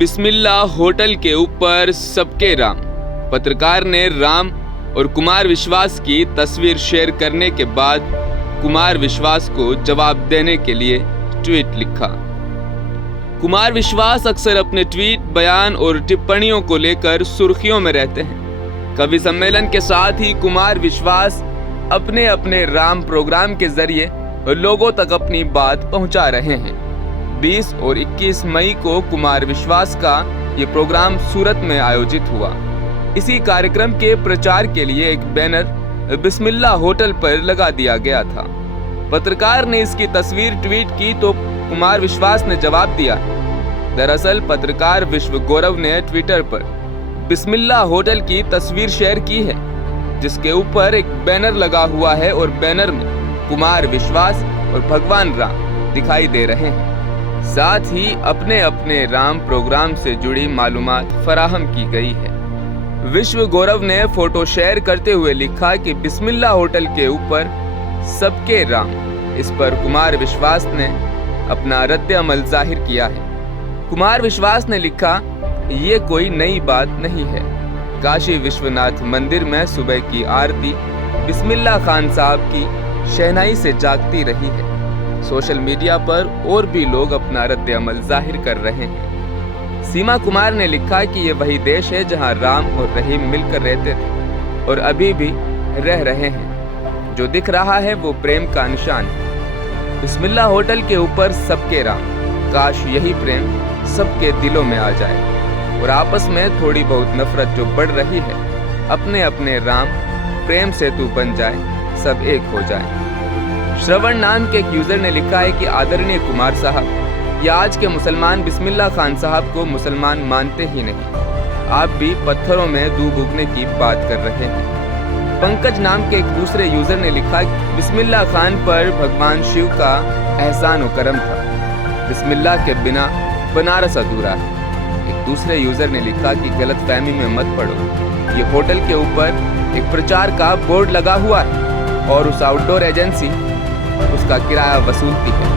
बिस्मिल्लाह hotel के ऊपर सबके राम। पत्रकार ने राम और कुमार विश्वास की तस्वीर शेयर करने के बाद कुमार विश्वास को जवाब देने के लिए ट्वीट लिखा। कुमार विश्वास अक्सर अपने ट्वीट, बयान और टिप्पणियों को लेकर सुर्खियों में रहते हैं। कवि सम्मेलन के साथ ही कुमार विश्वास अपने अपने राम प्रोग्राम के जरिए लोगों तक अपनी बात पहुंचा रहे हैं। 20 और 21 मई को कुमार विश्वास का ये प्रोग्राम सूरत में आयोजित हुआ। इसी कार्यक्रम के प्रचार के लिए एक बैनर बिस्मिल्लाह होटल पर लगा दिया गया था। पत्रकार ने इसकी तस्वीर ट्वीट की तो कुमार विश्वास ने जवाब दिया। दरअसल पत्रकार विश्व गौरव ने ट्विटर पर बिस्मिल्लाह होटल की तस्वीर शेयर की है, जिसके ऊपर एक बैनर लगा हुआ है और बैनर में कुमार विश्वास और भगवान राम दिखाई दे रहे हैं। साथ ही अपने अपने राम प्रोग्राम से जुड़ी मालूमात फराहम की गई है। विश्व गौरव ने फोटो शेयर करते हुए लिखा कि बिस्मिल्लाह होटल के ऊपर सबके राम। इस पर कुमार विश्वास ने अपना रद्द अमल जाहिर किया है। कुमार विश्वास ने लिखा, ये कोई नई बात नहीं है। काशी विश्वनाथ मंदिर में सुबह की आरती बिस्मिल्लाह खान साहब की शहनाई से जागती रही है। सोशल मीडिया पर और भी लोग अपना रद्द अमल जाहिर कर रहे हैं। सीमा कुमार ने लिखा कि ये वही देश है जहां राम और रहीम मिलकर रहते थे और अभी भी रह रहे हैं। जो दिख रहा है वो प्रेम का निशान है। बिस्मिल्लाह होटल के ऊपर सबके राम। काश यही प्रेम सबके दिलों में आ जाए और आपस में थोड़ी बहुत नफरत जो बढ़ रही है, अपने अपने राम प्रेम सेतु बन जाए, सब एक हो जाए। श्रवण नाम के एक यूजर ने लिखा है कि आदरणीय कुमार साहब, या आज के मुसलमान बिस्मिल्लाह खान साहब को मुसलमान मानते ही नहीं। आप भी पत्थरों में दूब उगने की बात कर रहे हैं। पंकज नाम के एक दूसरे यूजर ने लिखा कि बिस्मिल्लाह खान पर भगवान शिव का एहसान और करम था। बिस्मिल्लाह के बिना बनारस अधूरा है। एक दूसरे यूजर ने लिखा कि गलत फहमी में मत पड़ो, ये होटल के ऊपर एक प्रचार का बोर्ड लगा हुआ है और उस आउटडोर एजेंसी उसका किराया वसूलती है।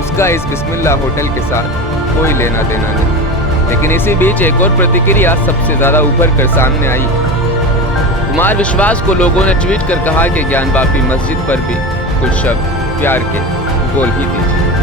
उसका इस बिस्मिल्लाह होटल के साथ कोई लेना देना नहीं। लेकिन इसी बीच एक और प्रतिक्रिया सबसे ज्यादा उभर कर सामने आई है। कुमार विश्वास को लोगों ने ट्वीट कर कहा कि ज्ञान वापी मस्जिद पर भी कुछ शब्द प्यार के बोल ही दीजिए।